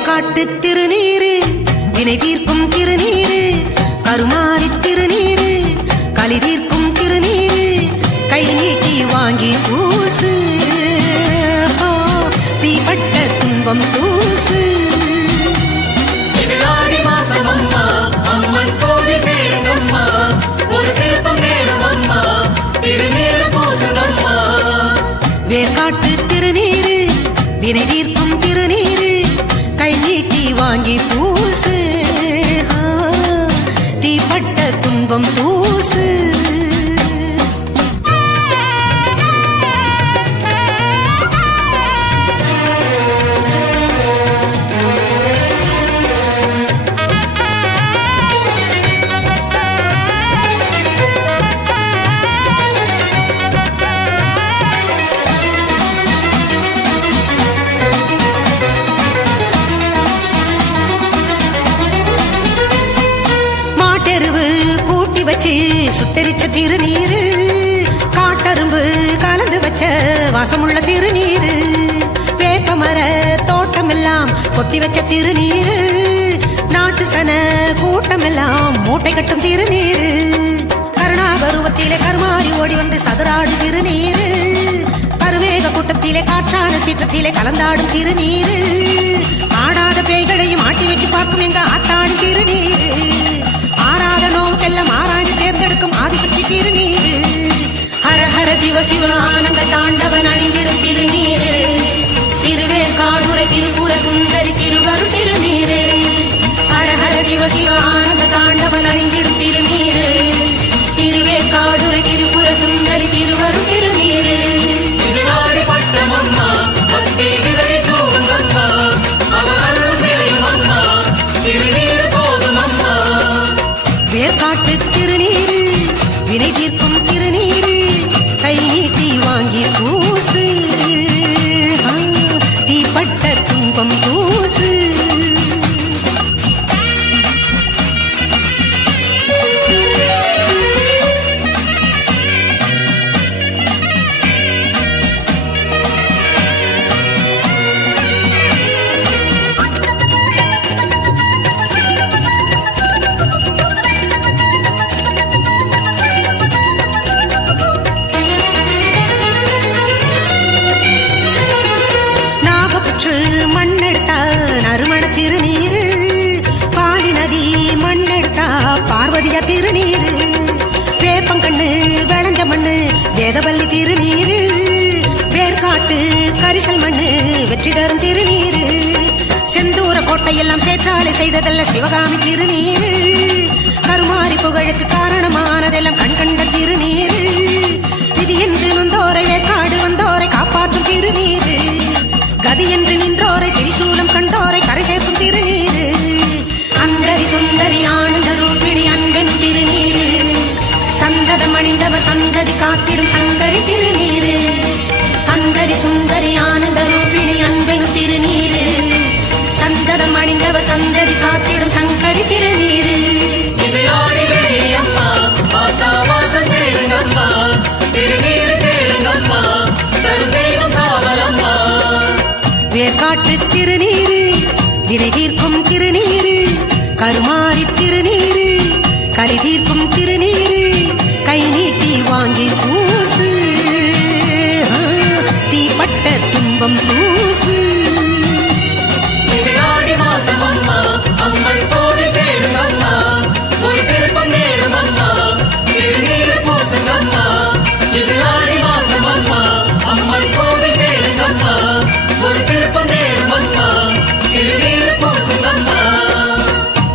வேர்காட்டு திருநீரு வினை தீர்க்கும் திருநீரு கருமாரி திருநீரு களி தீர்க்கும் திருநீரு கை நீட்டி வாங்கி பூசு தீப்பட்ட துன்பம் பூசு வேர்காட்டு திருநீரு வினை தீர்க்கும் திருநீரு கை நீட்டி வாங்கி பூசு தீப்பட்ட துன்பம் பூசு வச்சு சுட்டரிச்ச திருநீரு காட்டரும்பு கலந்து வச்ச வாசமுள்ள திருநீரு வேப்பமர தோட்டமெல்லாம் கொட்டி வச்ச திருநீரு நாட்டு சன கூட்டமெல்லாம் மூட்டை கட்டும் திருநீரு கருணாபருவத்திலே கருமாறி ஓடி வந்து சதுராடு திருநீரு கருமேக கூட்டத்திலே காற்றான சீற்றத்திலே கலந்தாடும் திருநீரு ஆடாத பேய்களையும் ஆட்டி வச்சு பார்க்கும் எங்க ஆத்தாடும் திருநீரு ஆராத நோவுக்கெல்லாம் ஆராய்ந்து தேர்ந்தெடுக்கும் ஆதிசக்தி திருநீரு ஹர ஹர சிவ சிவ ஆனந்த தாண்டவன் அணிந்திடும் திருநீரு திருவேற்காடுரை திருப்புர சுந்தரி திருவருள் திருநீரு ஹர ஹர சிவ சிவ ஆனந்த தாண்டவன் அணிந்திடும் திருநீரு திருவேற்காடுரை திருப்புர சுந்தரி திருவருள் திருநீரு வேர்காட்டு திருநீரு வினை தீர்க்கும் திருநீரு கை நீட்டி வாங்கி பூசு தீப்பட்ட துன்பம் பூசு மண்ணெடுத்தா நறுமண திருநீரு பாடி நதி மண்ணெடுத்தா பார்வதியா திருநீரு வேப்பங்கண்ணு விளைஞ்ச மண்ணு வேதவல்லி திருநீரு வேர்காட்டு கரிசல் மண்ணு வெற்றி தரும் திருநீரு செந்தூர கோட்டையெல்லாம் சேற்றாலை செய்ததல்ல சிவகாமி திருநீரு கருமாரி புகழுக்கு காரணமானதெல்லாம் கண்கண்ட திருநீரு விதி என்று நொந்தோரை வேர்காடு வந்தோரை காப்பாற்றும் திருநீரு கதி என்று நின்றோரை திரிசூலம் கண்டோரை கரை சேர்க்கும் திருநீரு அந்தரி சுந்தரி ஆனந்த ரூபிணி அன்பென் திருநீரு சந்ததம் அணிந்தவர் சந்ததி காத்திடும் சங்கரி திருநீரு அந்தரி சுந்தரி ஆனந்த ரூபிணி அன்பென் திருநீரு சந்ததம் அணிந்தவர் சந்ததி காத்திடும் சங்கரி திருநீரு வேர்காட்டு திருநீரு வினை தீர்க்கும் திருநீரு கருமாரி திருநீரு களி தீர்க்கும் திருநீரு கை நீட்டி வாங்கி பூசு தீப்பட்ட துன்பம் பூசு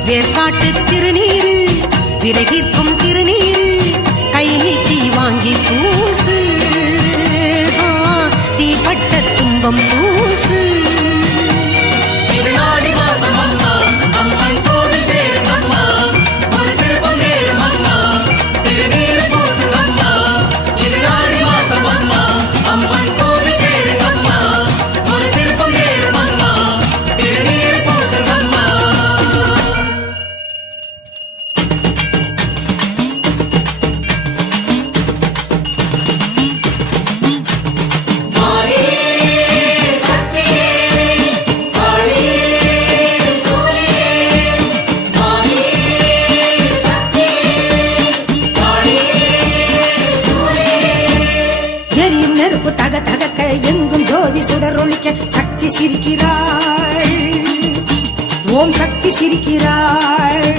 வேர்காட்டு திருநீரு வினை தீர்க்கும் திருநீரு கை நீட்டி வாங்கி பூசு தீப்பட்ட துன்பம் பூசு சுடரொளிக்க சக்தி சிரிக்கிறாள். ஓம் சக்தி சிரிக்கிறாள்.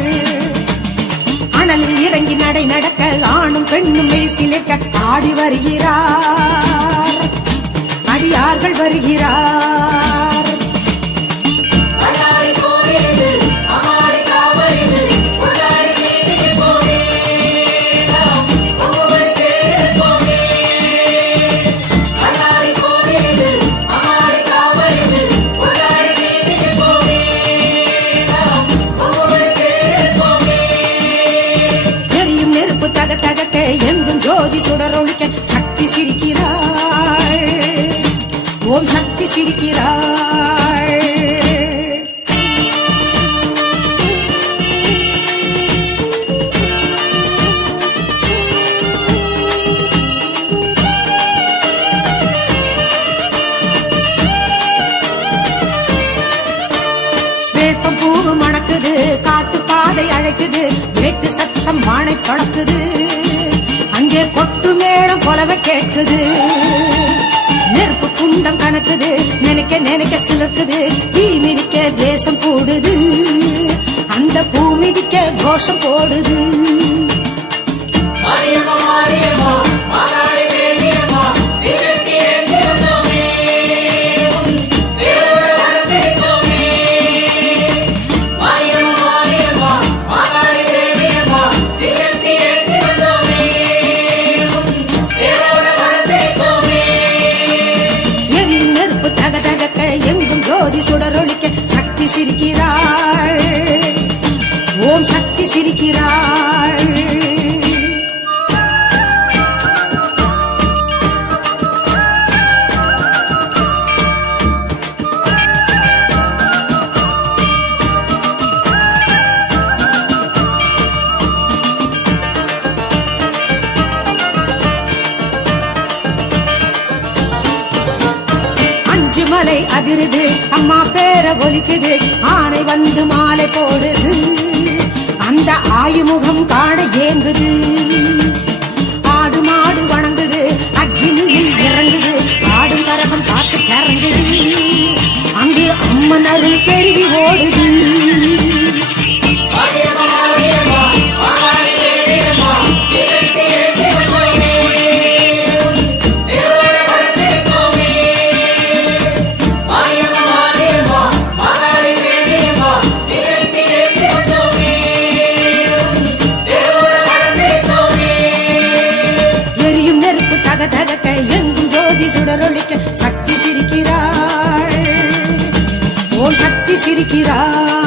அனலில் இறங்கி நடை நடக்க ஆணும் பெண்ணும் மெய்சிலிருக்க ஆடி வருகிறார். அடியார்கள் வருகிறார். தக தகக்க எங்கும் ஜோதி சுடரொளிக்க சக்தி சிரிக்கிறாள். ஓம் சக்தி சிரிக்கிறாள். வேப்பம் பூவு மணக்குது, காட்டு பாதை அழைக்குது, வேட்டு சத்தம் வானை பழக்குது, அங்கே கொட்டு மேளம் போலவே கேட்குது. நெருப்பு குண்டம் கணக்குது, நினைக்க நினைக்க சிலர்க்குது, தீ மிதிக்க தேசம் கூடுது, அந்த பூ மிதிக்க கோஷம் போடுது. சுடரொளிக்க சக்தி சிரிக்கிறாள். ஓம் சக்தி சிரிக்கிறாள். மலை அதிருது, அம்மா பேர ஒலிக்குது, ஆனை வந்து மாலை போடுது, அந்த ஆயுமுகம் காண ஏங்குது. ஆடு மாடு வணங்குது, அக்னியில் இறங்குது, ஆடும் கரகம் காத்து கறங்குது, அங்கு அம்மன் அருள் பெருகி ஓடுது. சுடரொளிக்க சக்தி சிரிக்கிறாள். ஓம் சக்தி சிரிக்கிறாள்.